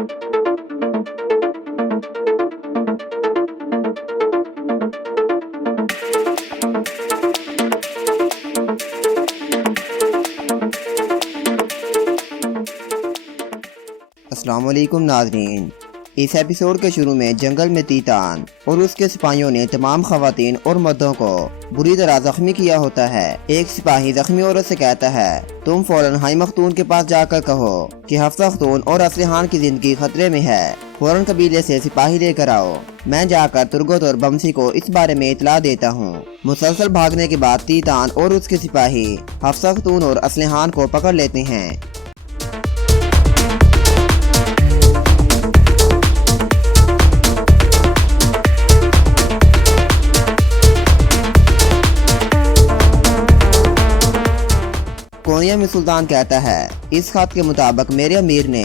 अस्सलाम वालेकुम नाज़रीन। इस एपिसोड के शुरू में जंगल में तीतान और उसके सिपाहियों ने तमाम खवातीन और मर्दों को बुरी तरह जख्मी किया होता है। एक सिपाही जख्मी औरत से कहता है, तुम फौरन हाई मखतून के पास जाकर कहो कि हफ्सा खतून और असलिहान की जिंदगी खतरे में है। फौरन कबीले से सिपाही लेकर आओ। मैं जाकर तुर्गत और बमसी को इस बारे में इतला देता हूँ। मुसलसल भागने के बाद तीतान और उसके सिपाही हफ्सा खतून और असलिहान को पकड़ लेते हैं। कोनिया में सुल्तान कहता है, इस खत के मुताबिक मेरे अमीर ने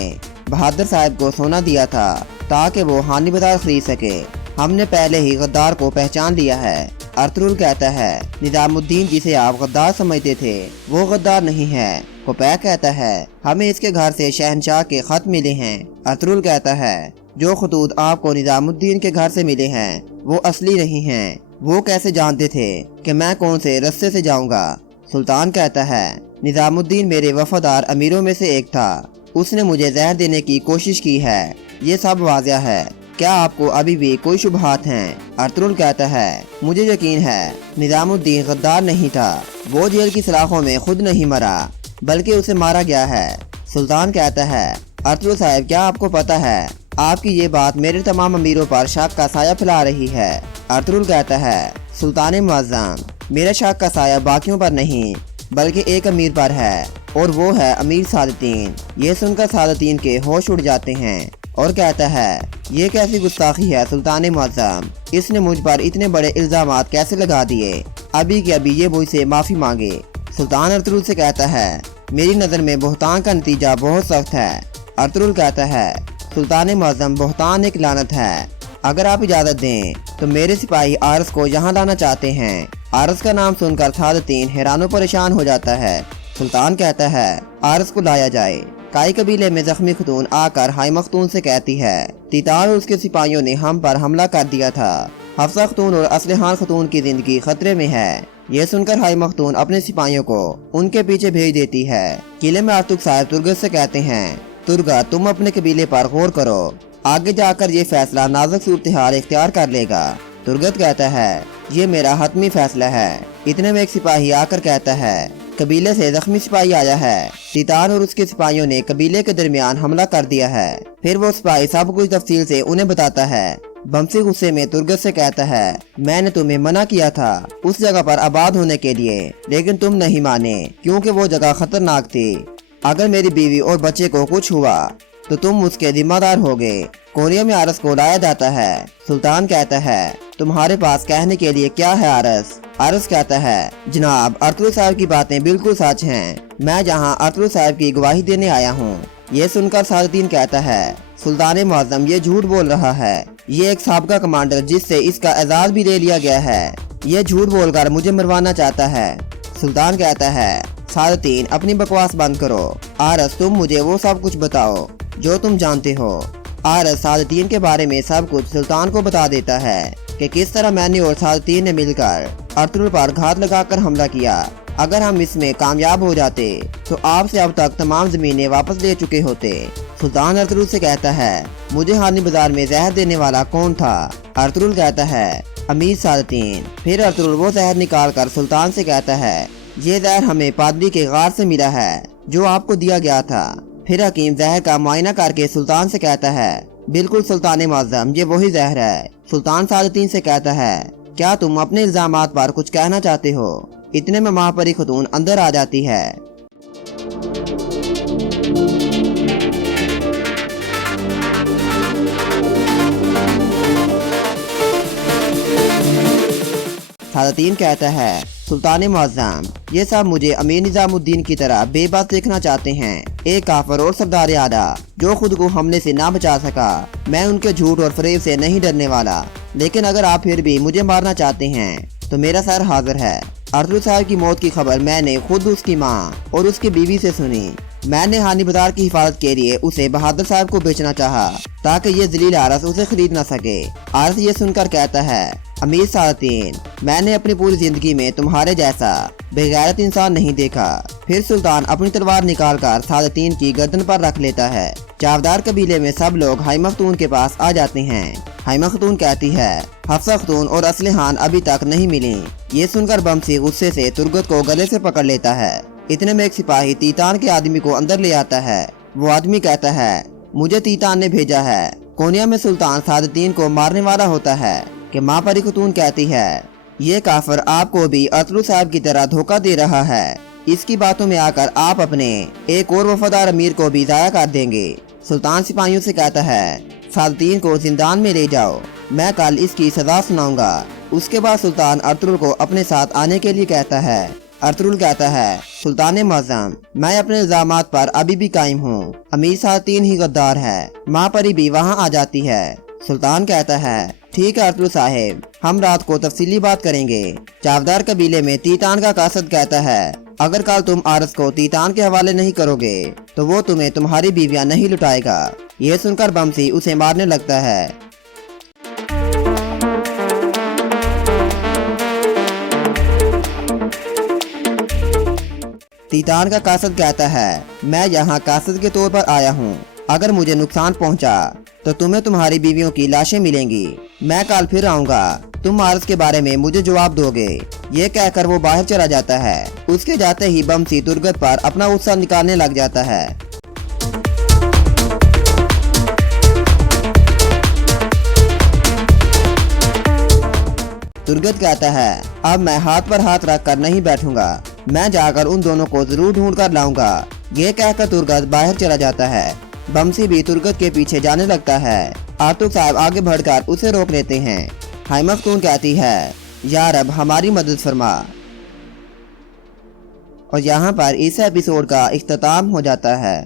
बहादुर साहब को सोना दिया था ताकि वो हानि बाजार खरीद सके। हमने पहले ही गद्दार को पहचान लिया है। अर्तुगरुल कहता है, निजामुद्दीन जिसे आप गद्दार समझते थे वो गद्दार नहीं है। कोपैक कहता है, हमें इसके घर से शहनशाह के खत मिले हैं। अर्तुगरुल कहता है, जो खतूत आपको निजामुद्दीन के घर से मिले हैं वो असली नहीं हैं। वो कैसे जानते थे कि मैं कौन से रास्ते से जाऊंगा? सुल्तान कहता है, निजामुद्दीन मेरे वफादार अमीरों में से एक था। उसने मुझे जहर देने की कोशिश की है। ये सब वाज़िया है। क्या आपको अभी भी कोई शुबहात हैं? अर्तुगरुल कहता है, मुझे यकीन है निजामुद्दीन गद्दार नहीं था। वो जेल की सलाखों में खुद नहीं मरा बल्कि उसे मारा गया है। सुल्तान कहता है, अर्तुगरुल साहब, क्या आपको पता है आपकी ये बात मेरे तमाम अमीरों पर शक का साया फैला रही है? अर्तुगरुल कहता है, सुल्तान मुअज़्ज़म, मेरा शक का साया बाकियों पर नहीं बल्कि एक अमीर पर है और वो है अमीर सादतीन। ये सुनकर सादतीन के होश उड़ जाते हैं और कहता है, ये कैसी गुस्ताखी है सुल्तान मुअज़्ज़म, इसने मुझ पर इतने बड़े इल्जामात कैसे लगा दिए? अभी के अभी ये मुझसे माफ़ी मांगे। सुल्तान अर्तुगरुल से कहता है, मेरी नज़र में बहतान का नतीजा बहुत सख्त है। अर्तुगरुल कहता है, सुल्तान मुअज़्ज़म, बहतान एक लानत है। अगर आप इजाज़त दें तो मेरे सिपाही आरस को यहाँ लाना चाहते हैं। आरस का नाम सुनकर सादतीन हैरानो परेशान हो जाता है। सुल्तान कहता है, आरस को लाया जाए। काई कबीले में जख्मी खतून आकर हाई मखतून से कहती है, तीतान और उसके सिपाहियों ने हम पर हमला कर दिया था। हफ्सा खतून और असलिहान खतून की जिंदगी खतरे में है। ये सुनकर हाई मखतून अपने सिपाहियों को उनके पीछे भेज देती है। किले में अर्तुग साहब तुर्गत से कहते हैं, तुर्गत, तुम अपने कबीले पर गौर करो। आगे जाकर ये फैसला नाजुक सूरत हाल इख्तियार कर लेगा। तुर्गत कहता है, ये मेरा हतमी फैसला है। इतने में एक सिपाही आकर कहता है, कबीले से जख्मी सिपाही आया है। तीतान और उसके सिपाहियों ने कबीले के दरमियान हमला कर दिया है। फिर वो सिपाही सब कुछ तफसील से उन्हें बताता है। बमसी गुस्से में तुर्गत से कहता है, मैंने तुम्हें मना किया था उस जगह पर आबाद होने के लिए, लेकिन तुम नहीं माने क्योंकि वो जगह खतरनाक थी। अगर मेरी बीवी और बच्चे को कुछ हुआ तो तुम उसके जिम्मेदार होगे। कोनिया में आरस को लाया जाता है। सुल्तान कहता है, तुम्हारे पास कहने के लिए क्या है आरस? आरस कहता है, जनाब, अर्तुगरुल साहब की बातें बिल्कुल सच हैं। मैं जहां अर्तुगरुल साहब की गवाही देने आया हूं। ये सुनकर सादतीन कहता है, सुल्तान मुअज़्ज़म, ये झूठ बोल रहा है। ये एक साबका कमांडर जिससे इसका एजाज भी ले लिया गया है, ये झूठ बोलकर मुझे मरवाना चाहता है। सुल्तान कहता है, सादतीन, अपनी बकवास बंद करो। आरस, तुम मुझे वो सब कुछ बताओ जो तुम जानते हो। आरस सादतीन के बारे में सब कुछ सुल्तान को बता देता है कि किस तरह मैंने और सादतीन ने मिलकर अर्तुगरुल पर घात लगाकर हमला किया। अगर हम इसमें कामयाब हो जाते तो आपसे अब तक तमाम जमीनें वापस ले चुके होते। सुल्तान अर्तुगरुल से कहता है, मुझे हानि बाजार में जहर देने वाला कौन था? अर्तुगरुल कहता है, अमीर सादतीन। फिर अर्तुगरुल वो जहर निकाल कर सुल्तान से कहता है, ये जहर हमें पादरी के गार से मिला है जो आपको दिया गया था। फिर हकीम जहर का मुआयना करके सुल्तान से कहता है, बिल्कुल सुल्तान मुअज़्ज़म, ये वही जहर है। सुल्तान सादतीन से कहता है, क्या तुम अपने इल्जामात पर कुछ कहना चाहते हो? इतने में महापरी खतून अंदर आ जाती है। सादतीन कहता है, सुल्तान मुअज़्ज़म, ये सब मुझे अमीर निजामुद्दीन की तरह बेबस देखना चाहते हैं। एक काफिर और सरदार आदा जो खुद को हमले से ना बचा सका। मैं उनके झूठ और फरेब से नहीं डरने वाला, लेकिन अगर आप फिर भी मुझे मारना चाहते हैं तो मेरा सर हाजिर है। अर्तुगरुल साहब की मौत की खबर मैंने खुद उसकी माँ और उसकी बीवी से सुनी। मैंने हानि बाजार की हिफाजत के लिए उसे बहादुर साहब को बेचना चाहा ताकि ये जलील आरस उसे खरीद न सके। आरस ये सुनकर कहता है, अमीर सादतीन, मैंने अपनी पूरी जिंदगी में तुम्हारे जैसा बेगैरत इंसान नहीं देखा। फिर सुल्तान अपनी तलवार निकालकर सादतीन की गर्दन पर रख लेता है। चावदार कबीले में सब लोग हाइमा खतून के पास आ जाते हैं। हाइमा खतून कहती है, हफ्सा खतून और असलहान अभी तक नहीं मिली। ये सुनकर बमसी गुस्से से तुर्गत को गले से पकड़ लेता है। इतने में एक सिपाही तीतान के आदमी को अंदर ले आता है। वो आदमी कहता है, मुझे तीतान ने भेजा है। कोनिया में सुल्तान सादतीन को मारने वाला होता है कि माँ परी खतून कहती है, ये काफिर आपको भी अतलू साहब की तरह धोखा दे रहा है। इसकी बातों में आकर आप अपने एक और वफादार अमीर को भी जाया कर देंगे। सुल्तान सिपाहियों से कहता है, सादतीन को जिंदान में ले जाओ, मैं कल इसकी सजा सुनाऊंगा। उसके बाद सुल्तान अरतुरुल को अपने साथ आने के लिए कहता है। अरतुरुल कहता है, सुल्तान मौज़म, मैं अपने इल्जामात पर अभी भी कायम हूँ। अमीर सादतीन ही गद्दार है। माँ परी भी वहाँ आ जाती है। सुल्तान कहता है, ठीक है अरतुरुल साहेब, हम रात को तफसीली बात करेंगे। चावदार कबीले में तीतान का कासद कहता है, अगर कल तुम आरस को तीतान के हवाले नहीं करोगे तो वो तुम्हें तुम्हारी बीवियां नहीं लुटाएगा। ये सुनकर बमसी उसे मारने लगता है। तीतान का कासद कहता है, मैं यहाँ कासद के तौर पर आया हूँ। अगर मुझे नुकसान पहुँचा तो तुम्हें तुम्हारी बीवियों की लाशें मिलेंगी। मैं कल फिर आऊँगा, तुम आरस के बारे में मुझे जवाब दोगे। ये कहकर वो बाहर चला जाता है। उसके जाते ही बमसी तुर्गत पर अपना उत्साह निकालने लग जाता है। तुर्गत कहता है, अब मैं हाथ पर हाथ रख कर नहीं बैठूंगा, मैं जाकर उन दोनों को जरूर ढूंढ कर लाऊंगा। ये कहकर तुर्गत बाहर चला जाता है। बमसी भी तुर्गत के पीछे जाने लगता है। आतुक साहब आगे बढ़कर उसे रोक लेते हैं। हाइमा खतून कहती है, या रब हमारी मदद फरमा। और यहाँ पर इस एपिसोड का इख्तिताम हो जाता है।